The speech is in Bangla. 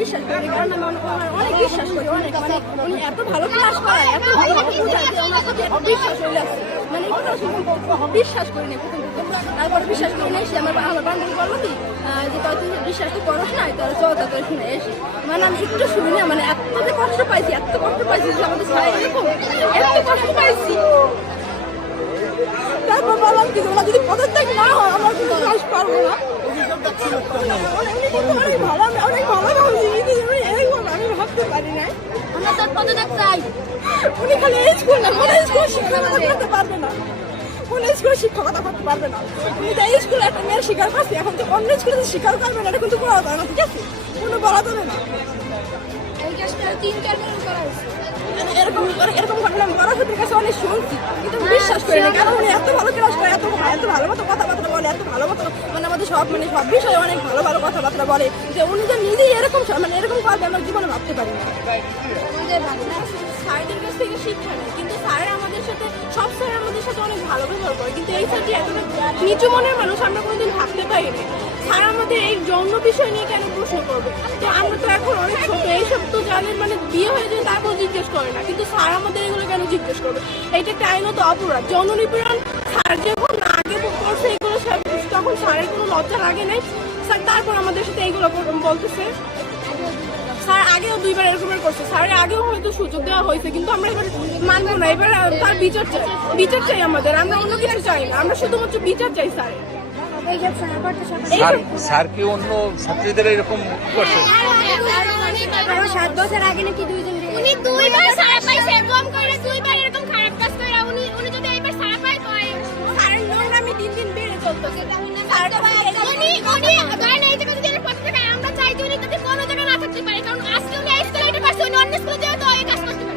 বিশ্বাস করি, কারণ আমি অনেক বিশ্বাস করি, অনেক মানে উনি এত ভালো ক্লাস করায়, এত ভালো বোঝায় যে ওনার প্রতি এত বিশ্বাস হয়ে যাচ্ছে, মানে বিশ্বাস করিনি প্রথম প্রথম। তারপরে বিশ্বাস করে নিয়ে এসে আমার বান্ধবী বললো কি যে তুই বিশ্বাস তো করস না, তাহলে চল তাদের শুনে এসে, মানে আমি একটু শুনি না, মানে এত কষ্ট পাইছি, এত কষ্ট পাইছি যে আমাদের সবাই এরকম এত কষ্ট পাইছি। তারপর বললাম কি তোমরা যদি পদত্যাগ না হয় আমার কোনো ক্লাস পারবো না। অনেক ভালো, আমি অনেক ভালো আমি ভাবতে পারি না আমরা তার পদত্যাগ চাই। উনি খালি এই স্কুল না, কোনো স্কুল শিক্ষকতা করতে পারবে না, কোনো স্কুলে শিক্ষকতা করতে পারবে না। উনি তো এই স্কুলে একটা মেয়ের স্বীকার করছে, এখন তো অন্য স্কুলে স্বীকার করবে না, এটা কিন্তু করা যায় না, ঠিক আছে, কোনো বলা যাবে না। এরকম ঘটনা বড় সত্যি কাছে অনেক শুনছি, কিন্তু বিশ্বাস করি না, কারণ উনি এত ভালো ক্লাস করে, এত ভালো মতো কথাবার্তা বলে, এত ভালো মতো মানে আমাদের সব বিষয়ে অনেক ভালো ভালো কথাবার্তা বলে, যে উনি যে নিজেই এরকম মানে এরকম করবে আমার জীবনে ভাবতে পারি না। স্যারদের কাছ থেকে শিক্ষা নেই, কিন্তু স্যার আমাদের সাথে সব স্যার আমাদের সাথে অনেক ভালো ব্যবহার করে, কিন্তু এই স্যারটি এতটা নিচু মনের মানুষ আমরা কোনোদিন ভাবতে পারিনি। স্যার আমাদের এই যৌন বিষয় নিয়ে কেন প্রশ্ন করবে, তো আমরা তো এখন অনেক ছোট, এইসব তো যাদের মানে বিয়ে হয়ে যায় তারপর জিজ্ঞেস করে না, কিন্তু স্যার আমাদের এগুলো কেন জিজ্ঞেস করবে? এটা একটা আইনত অপরাধ, যৌন নিপীড়ন স্যার যখন আগে করছে এগুলো তখন স্যারের কোনো লজ্জা লাগে নাই, স্যার তারপর আমাদের সাথে এইগুলো বলতেছে। স্যার আগেও 2বার এরকমের করছে, স্যারের আগেও হয়তো সুযোগ দেওয়া হয়েছে, কিন্তু আমরা এবার মানবো না, এবার তার বিচার চাই আমাদের, আমরা অন্য কিছু চাই না, আমরা শুধুমাত্র বিচার চাই স্যারের। স্যার কি অন্য ছাত্রীদের এরকম করছে? 7 বছর আগে নাকি উনি 2বার সারা পাইছে, এরকম করে 2বার এরকম খারাপ কাজ করে উনি যদি এইবার সারা পায় তো স্যারের নোংরামি দিন দিন বেড়ে চলতেছে। স্যার তো উনি